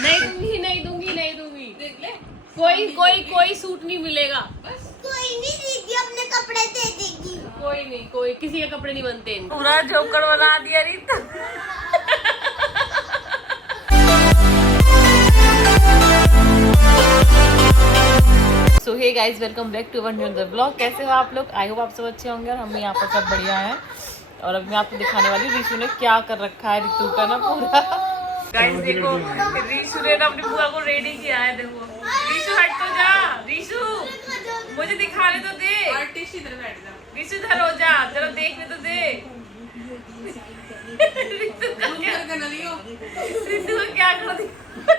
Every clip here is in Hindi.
नहीं दूंगी नहीं दूंगी नहीं दूंगी। देख ले, कोई कोई कोई सूट नहीं मिलेगा। बस कोई नहीं, दीदी अपने कपड़े दे देगी। कोई नहीं, कोई किसी के कपड़े नहीं बनते। पूरा जोकर बना दिया Reet. So hey guys, welcome back to one new blog. कैसे हो आप लोग? आई होप आप सब अच्छे होंगे और हम यहाँ पर सब बढ़िया हैं। और अब मैं आपको दिखाने वाली हूँ रीशु ने क्या कर रखा है। ऋतु का ना पूरा गाइस देखो, रीशु ने ना अपनी बुआ को रेडी किया है। देखो रीशु हट तो जा, रीशु मुझे दिखाने तो दे। आर्टिस्ट इधर बैठ जा, रीशु इधर हो जा, जरा देखने तो दे। ऋतु का क्या कर लियो? ऋतु का क्या कर दिया?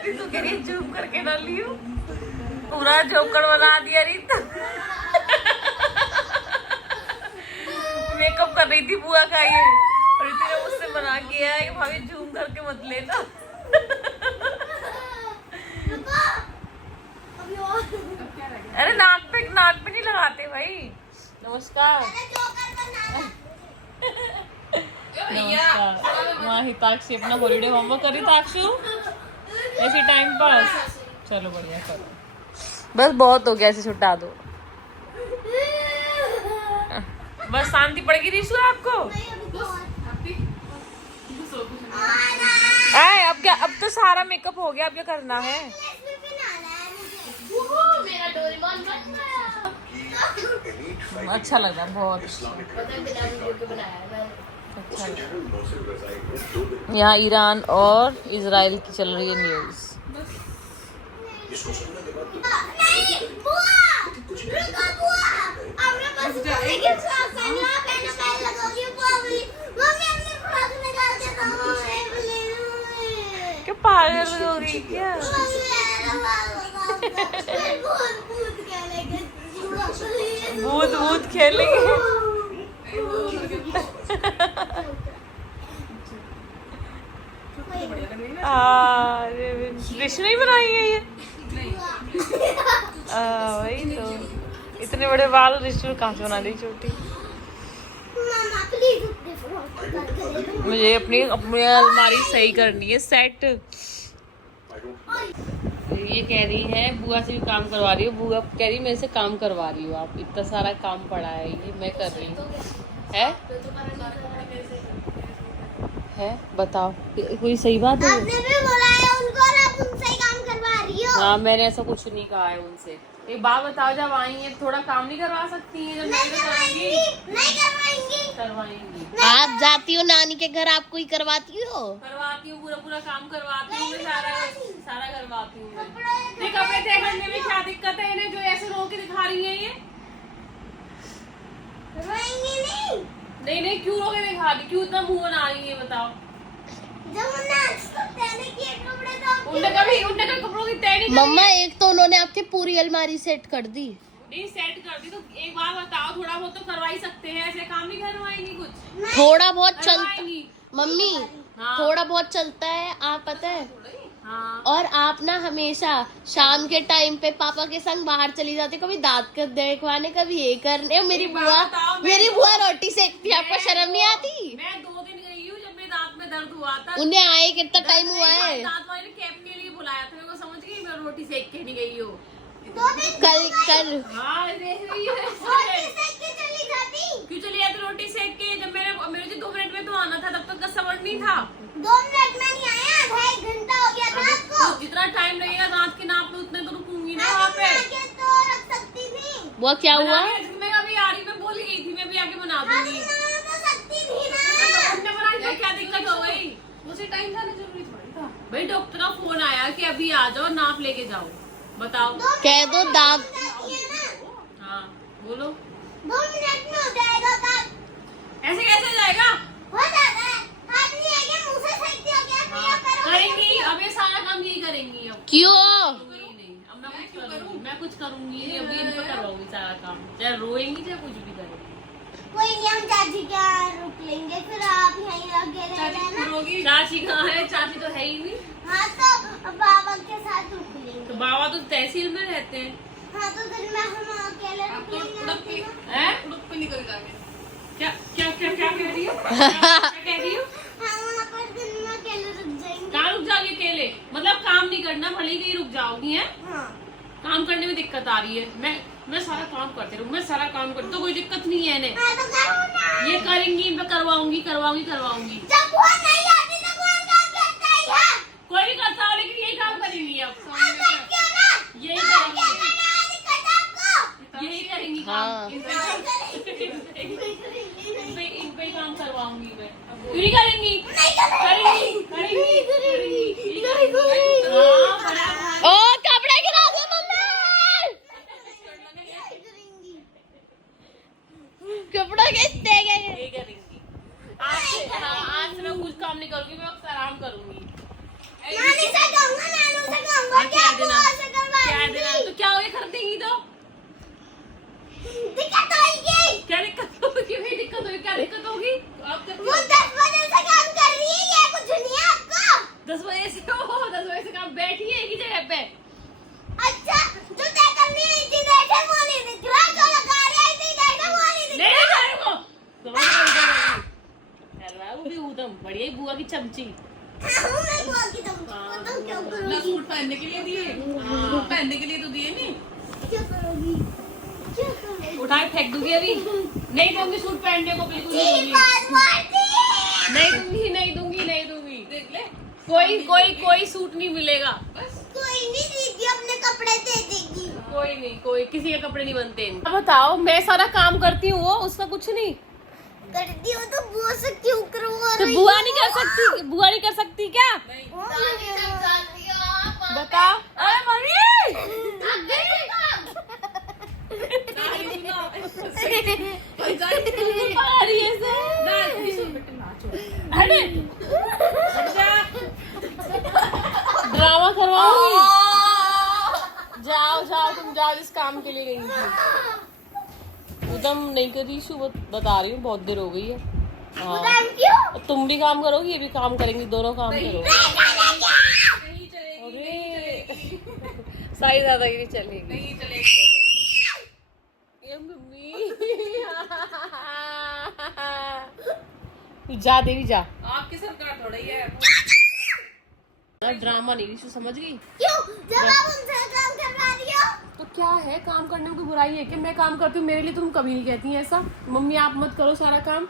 ऋतु के लिए जूम करके ना लियो। पूरा जोकर बना दिया रीत। मेकअप कर रही थी बुआ का ये, और रीति ने मुझसे मना किया है कि भाभी जूम करके मत लेना। अरे नाक पे नहीं लगाते भाई। नमस्कार नमस्कार। वहाँ हिताक्षी अपना हॉलीडे होमवर्क कर रही। ताक्षु ऐसे टाइम पास, चलो बढ़िया करो। बस बहुत हो गया, ऐसे छुटा दो। बस शांति पड़ेगी रीशु आपको। आए अब क्या, अब तो सारा मेकअप हो गया, अब क्या करना है? अच्छा लग रहा है बहुत। अच्छा लगा। यहाँ ईरान और इजराइल की चल रही है न्यूज़। क्या पागल हो गई क्या? भूत भूत खेलेंगे। ऋषि नहीं बनाई है ये? वही तो, इतने बड़े बाल ऋषि कहाँ से बना दी छोटी। मुझे अपनी अलमारी सही करनी है, सेट। ये कह रही है बुआ से भी काम करवा रही हो। बुआ कह रही मेरे से काम करवा रही हो आप, इतना सारा काम पड़ा है ये मैं कर रही हूँ। है बताओ, कोई सही बात है? आपने भी बुलाया उनको और आप उनसे ही काम करवा रही हो। हाँ, मैंने ऐसा कुछ नहीं कहा है उनसे। एक बात बताओ, जब आई है थोड़ा काम नहीं करवा सकती है? जब नहीं करवाएंगी, नहीं करवाएंगी, करवाएंगी। आप जाती हो नानी के घर, आपको ही करवाती हो? करवाती हूँ, पूरा पूरा काम करवाती हूँ मैं, सारा करवाती हूँ मैं। कपड़े देखने में क्या दिक्कत है इन्हें, जो ऐसे रो के दिखा रही है ये? करवाएंगी नहीं। नहीं क्यों रो के दिखा रही, क्यों इतना मुंह बना रही है बताओ? जब उन्होंने किए कपड़े तो उनने कभी कपड़ों की तय नहीं करी। मम्मा एक तो उन्होंने आपकी पूरी अलमारी सेट कर दी। नहीं सेट कर दी तो एक बार बताओ, थोड़ा बहुत तो करवा ही सकते हैं, ऐसे काम नहीं करवाएंगी कुछ? थोड़ा बहुत चलता करवाएंगी। मम्मी, हाँ। थोड़ा बहुत चलता है, आप पता है। हाँ। और आप ना हमेशा शाम के टाइम पे पापा के संग बाहर चली जाती, कभी दांत कर देखवाने, कभी ये करने। मेरी बुआ रोटी सेकती, आपको शर्म नहीं आती? मैं 2 दिन गई हूँ, जब मेरे दांत में दर्द हुआ था। उन्हें आए कितना टाइम हुआ है? दांत वाले ने कैप के लिए बुलाया था, मेरे को समझ गई मैं रोटी सेक के नहीं गई हूँ। कल हाँ देख रही है। रोटी सेक के चली जाती। क्यों चली जाती रोटी सेक के? जब मेरे 2 मिनट में तो आना था, तब तक का सबर नहीं था। 2 मिनट में नहीं आया, 2.5 घंटा हो गया था आपको। जितना टाइम लगेगा दांत के नाप में, उतने तो रुकूंगी ना वहाँ पे। तो रख सकती थी। वो क्या हुआ? मैं अभी आ रही, मैं बोल गई थी मैं भी आके बना दूंगी। तो सकती थी ना। तुमने बनाई तो क्या दिक्कत हो गई? मुझे टाइम था ना, जरूरी थोड़ी था भाई। डॉक्टर का फोन आया कि अभी आ जाओ, नाप लेके जाओ। बताओ, कह दो दांत। हाँ बोलो। 2 मिनट में हो जाएगा काम। ऐसे कैसे जाएगा? हो जाता है, हाथ नहीं आएगा, मुंह से सेकती हो गया, फिर आप करेंगी अब ये सारा काम यही करेंगी। अब क्यों? नहीं, अब मैं कुछ करूंगी, मैं कुछ करूंगी नहीं, अभी इन पे करवाऊंगी सारा काम, चाहे रोएंगी चाहे कुछ भी करेंगी। कोई नहीं, हम चाची के यहाँ रुक लेंगे, फिर आप यहीं अकेले रहना। चाची कहाँ है? चाची तो है ही नहीं। हाँ तो बाबा के साथ रुक लेंगे। तो बाबा तो तहसील में रहते हैं। हाँ तो फिर मैं हम अकेले रुक लेंगे। क्या क्या क्या क्या कह रही हो? क्या कह रही हो? हाँ वहाँ पर दिन में अकेले रुक जाएंगे। कहाँ रुक जाओगे अकेले? मतलब काम नहीं कर करना, भले ही कहीं रुक जाओगी है। हाँ। काम करने में दिक्कत आ रही है। मैं सारा काम करती रहूँ, मैं सारा काम करती तो कोई दिक्कत नहीं है इन्हें। मैं तो करूँ ना। ये करेंगी, मैं करवाऊंगी। जब वो नहीं आती तो कौन काम करता है? कोई नहीं करता, लेकिन यही काम करेंगी अब। अब करती हो ना? यही अब करेंगी, क्या करना है दिक्कत आपको? यही करेंगी हाँ। काम। इन पे ही काम करवाऊंगी मैं। क्यों नहीं करेंगी? करेंगी। हाँ, बराबर। ओ कपड़े गिरा दो मम्मी, कपड़े खींचते गए। यही करेंगी। आज से मैं कुछ काम नहीं करूंगी, मैं बस आराम करूंगी। नानी से कहूँगा, नानू से कहूँगा, क्या देना? बुआ से करवा क्या देना? तो क्या हो गया, कर देंगी तो? दिक्कत होगी। क्या दिक्कत होगी? भाई दिक्कत होगी, क्या दिक्कत होगी? आप करती वो हो? 10 बजे से काम कर रही है, ये कुछ नहीं है आपको। 10 बजे से 10 बजे से काम बैठी है एक ही जगह पे। अच्छा, जो तय करनी है इतनी देर से वो नहीं दिख रहा, जो लगा रहा है इतनी देर से वो नहीं दिख नहीं जा रही वो। वो भी उदम बढ़िया ही बुआ की चमची। रहा। हूँ मैं बुआ की तुम बताओ क्या करोगी? सूट पहनने के लिए दिए, पहनने के लिए तो दिए नहीं। क्या करोगी? क्या करोगी? उठाए फेंक दूंगी अभी। नहीं दूंगी सूट पहनने को, बिल्कुल नहीं ये दूंगी। बात मारती है। नहीं दूंगी। देख ले, कोई सूट नहीं मिलेगा। बस कोई नहीं, दीदी अपने कपड़े दे देगी। कोई किसी के कपड़े नहीं बनते। अब बताओ, मैं सारा काम करती हूँ, वो उसका कुछ नहीं। करती हो तो बुआ से क्यों करवा तो रही बुआ नहीं कर सकती क्या? हो? बता। अरे मम्मी, ड्रामा करवाओगी? जाओ तुम जाओ, जिस काम के लिए गई थी। उदम नहीं करी शु, बता रही हूँ, बहुत देर हो गई है। हाँ, क्यों? तुम भी काम करोगी, ये भी काम करेंगी, दोनों काम करोगे। अरे सारी दादागिरी चलेगी। ये मम्मी जा देवी जा। आपकी सरकार थोड़ा ही है। ड्रामा नहीं, शु समझ गई? क्यों? जब आप उनसे काम करवा रही हो? तो क्या है, काम करने में कोई बुराई है कि मैं काम करती हूँ, मेरे लिए तुम कभी नहीं कहती हैं ऐसा। मम्मी आप मत करो सारा काम।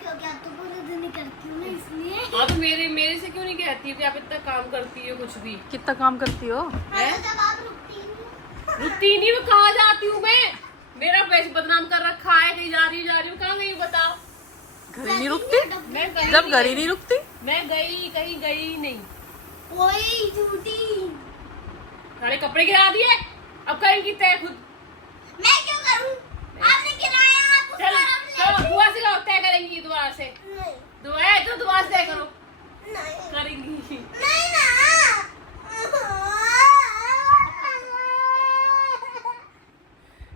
क्योंकि आप तो पूरे दिन ही करती हो ना, इसलिए। हाँ तो मेरे से क्यों नहीं कहती हो कि आप इतना काम करती हो? कुछ भी कितना काम करती हो? हाँ, तो जब आप रुकती नहीं। रुकती नहीं, मैं कहाँ जाती हूँ मैं? मेरा पैसे बदनाम कर रखा है, कहीं जा रही हूँ, कहाँ गई बताओ? घर ही नहीं रुकती? मैं कहीं जब घर ही नहीं रुकती? मैं कहीं गई नहीं। कोई झूठी। सारे कपड़े गिरा दिए, अब करेंगी तय खुद। मैं क्यों करूं? आपने गिराया, आप चलो उसका नाम चलो बुआ से कहो, तय करेंगी दोबारा से। नहीं, दोबारा से तय करो। नहीं, करेंगी। नहीं ना।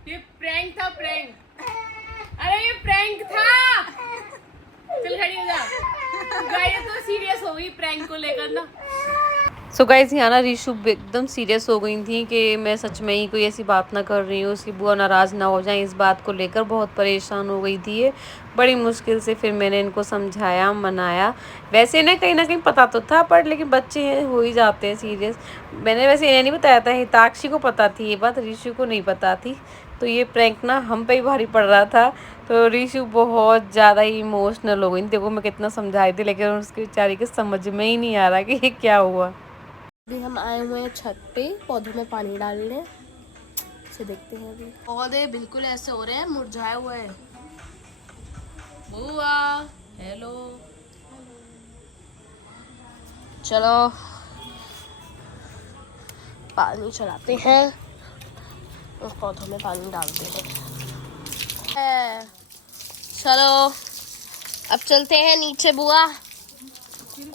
ये प्रैंक था, प्रैंक। अरे ये प्रैंक था। चल खड़ी हो जा। गाइस तो सीरियस हो गई प्रैंक को लेकर ना। सो गाइस यहाँ ना रीशु एकदम सीरियस हो गई थी कि मैं सच में ही कोई ऐसी बात ना कर रही हूँ, उसकी बुआ नाराज़ ना हो जाए, इस बात को लेकर बहुत परेशान हो गई थी ये। बड़ी मुश्किल से फिर मैंने इनको समझाया, मनाया। वैसे ना कहीं पता तो था, पर लेकिन बच्चे हैं, हो ही जाते हैं सीरियस। मैंने वैसे इन्हें नहीं बताया था, हिताक्षी को पता थी ये बात, रीशु को नहीं पता थी। तो ये प्रैंक ना हम पे ही भारी पड़ रहा था। तो रीशु बहुत ज़्यादा ही इमोशनल हो गई। देखो मैं कितना समझाई थी, लेकिन उसकी बेचारी के समझ में ही नहीं आ रहा कि ये क्या हुआ। अभी हम आए हुए हैं छत पे पौधों में पानी डालने, इसे देखते हैं। अभी पौधे बिल्कुल ऐसे हो रहे हैं, मुरझाए हुए हैं। बुआ हेलो। चलो पानी चलाते हैं और पौधों में पानी डालते हैं। चलो अब चलते हैं नीचे बुआ।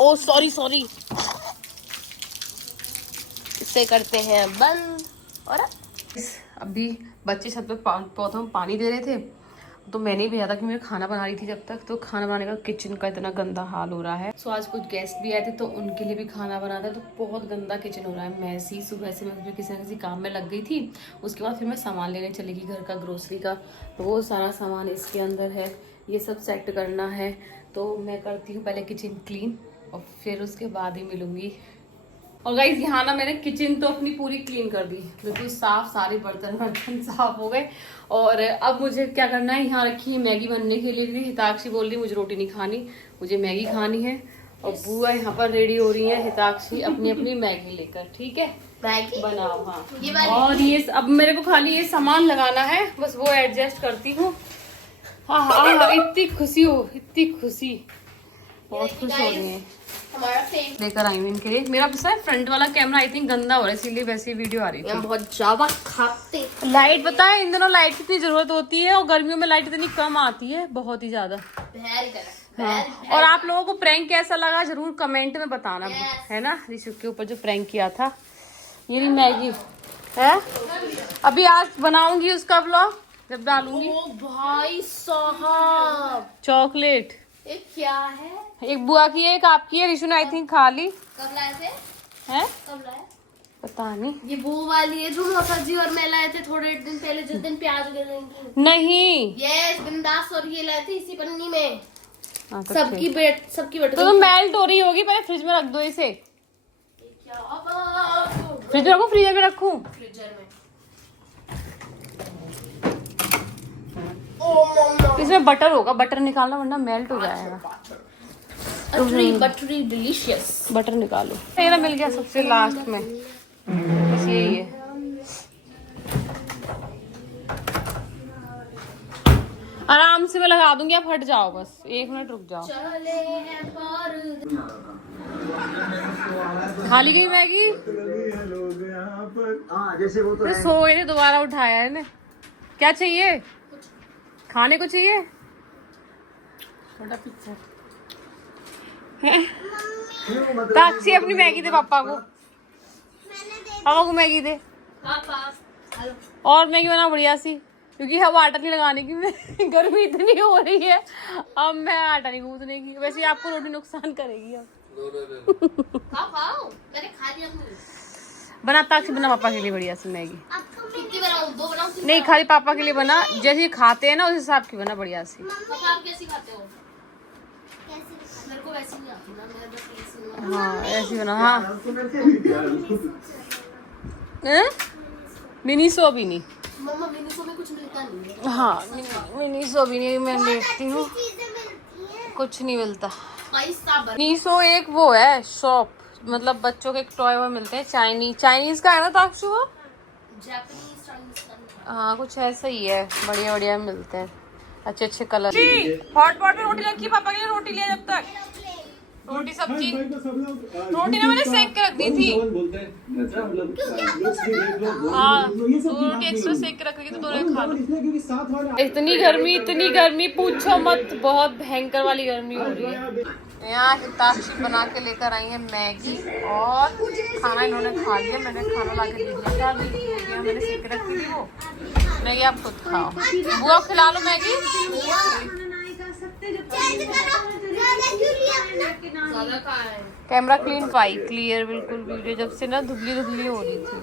ओ सॉरी इसे करते हैं बंद। और अभी बच्चे छत पे पौधों में पानी दे रहे थे, तो मैंने भी था कि मैं खाना बना रही थी जब तक, तो खाना बनाने का किचन का इतना गंदा हाल हो रहा है। सो आज कुछ गेस्ट भी आए थे, तो उनके लिए भी खाना बनाना है, तो बहुत गंदा किचन हो रहा है। मैसी सुबह से मैं किसी न किसी काम में लग गई थी। उसके बाद फिर मैं सामान लेने चली गई घर का, ग्रोसरी का। तो वो सारा सामान इसके अंदर है, ये सब सेट करना है। तो मैं करती हूँ पहले किचन क्लीन और फिर उसके बाद ही मिलूँगी। और गाइस यहाँ ना मैंने किचन तो अपनी पूरी क्लीन कर दी, बिल्कुल साफ, सारे बर्तन वर्तन साफ हो गए। और अब मुझे क्या करना है, यहाँ रखी है मैगी बनने के लिए। हिताक्षी बोल रही मुझे रोटी नहीं खानी, मुझे मैगी खानी है। और बुआ यहाँ पर रेडी हो रही है, हिताक्षी अपनी अपनी मैगी लेकर। ठीक है, मैगी बनाओ। हाँ, और ये अब मेरे को खाली ये सामान लगाना है, बस वो एडजस्ट करती हूँ। हाँ हाँ हाँ, इतनी खुशी हो, इतनी खुशी, बहुत खुश हो रही है। हमारा फेवरेट लेकर आई हूँ इनके लिए। मेरा पता है फ्रंट वाला कैमरा आई थिंक गंदा हो रहा है, इसीलिए वैसी वीडियो आ रही हम बहुत ज्यादा खाते। लाइट पता है इन दिनों लाइट की इतनी जरूरत होती है, और गर्मियों में लाइट इतनी कम आती है, बहुत ही ज्यादा। हाँ। और आप लोगों को प्रैंक कैसा लगा जरूर कमेंट में बताना, है ना। ऋषु के ऊपर जो प्रैंक किया था। ये नहीं मैगी है, अभी आज बनाऊंगी उसका ब्लॉग जब डालूंगी। ओ भाई साहब, चॉकलेट ये क्या है? एक बुआ की है, एक आपकी है। ऋषु ने आई थिंक खा ली कब लाए थे? है, कब लाए? पता नहीं। ये वो वाली है जो मौसा जी और मैं लाए थे थोड़े दिन पहले, जिस दिन प्याज गिरेंगी। नहीं, यस, बिंदास और ये लाए थे इसी पन्नी में। हाँ, तो सबकी ठीक। बेट तो मेल्ट हो रही होगी, पहले फ्रिज में रख दो इसे। फ्रिज में रखूं, फ्रीजर में रखूं? फ्रीजर में। इसमें बटर होगा, बटर निकालना वरना मेल्ट हो जाएगा। Buttery delicious. बटर निकालो। मेरा मिल गया सबसे लास्ट में, बस यही है। आराम से मैं लगा दूंगी, आप हट जाओ, बस 1 मिनट रुक जाओ। खाली गई मैगी, तो सो गए थे, दोबारा उठाया है ने। क्या चाहिए खाने को? चाहिए छोटा पिक्चर। ताक्षी अपनी मैगी दे पापा को, पापा को मैगी दे। और मैगी बना बढ़िया सी, क्योंकि अब आटा नहीं लगाने की गर्मी इतनी हो रही है, अब मैं आटा नहीं गूंथने की। वैसे आपको रोटी नुकसान करेगी अब। खाओ, मैंने खा लिया। बना ताक्षी, बना पापा के लिए बढ़िया सी मैगी। कितनी बनाऊं? 2 बनाऊं? नहीं, खाली पापा के लिए बना, जैसे खाते हैं ना उस हिसाब की बना बढ़िया सी। पापा आप कैसी खाते हो? मेरे को वैसी नहीं आती ना, मैं बस ऐसी नहीं। हाँ ऐसी बना। हाँ मिनी सो भी नहीं। मम्मा मिनी में कुछ मिलता नहीं है। हाँ मिनी सो भी नहीं, मैं देखती हूँ कुछ नहीं मिलता। नीसो एक वो है शॉप, मतलब बच्चों के एक टॉय वो मिलते हैं, चाइनीज का है ना ताक्षु वो? जापानीज चाइनीज का। हाँ कुछ ऐसा ही है, बढ़िया बढ़िया मिलते हैं, अच्छे अच्छे कलर। हॉट पॉट में रोटी रखी, पापा के लिए रोटी लिया जब तक। रोटी सब्जी, रोटी ना मैंने सेक के रख दी थी। हाँ 2 रोटी एक्स्ट्रा सेक के रख दी, तो दोनों खा लो। इतनी गर्मी पूछो मत, बहुत भयंकर वाली गर्मी हो रही है। यहाँ हिताक्षी बना के लेकर आई है मैगी, और खाना इन्होंने खा लिया, मैंने खाना ला के दे दिया था, मैंने सेक के रखी थी वो मैगी। आप खुद खाओ, बुआ खिला लो मैगी। कैमरा क्लीन पाई, क्लियर बिल्कुल वीडियो, जब से ना धुबली हो रही थी।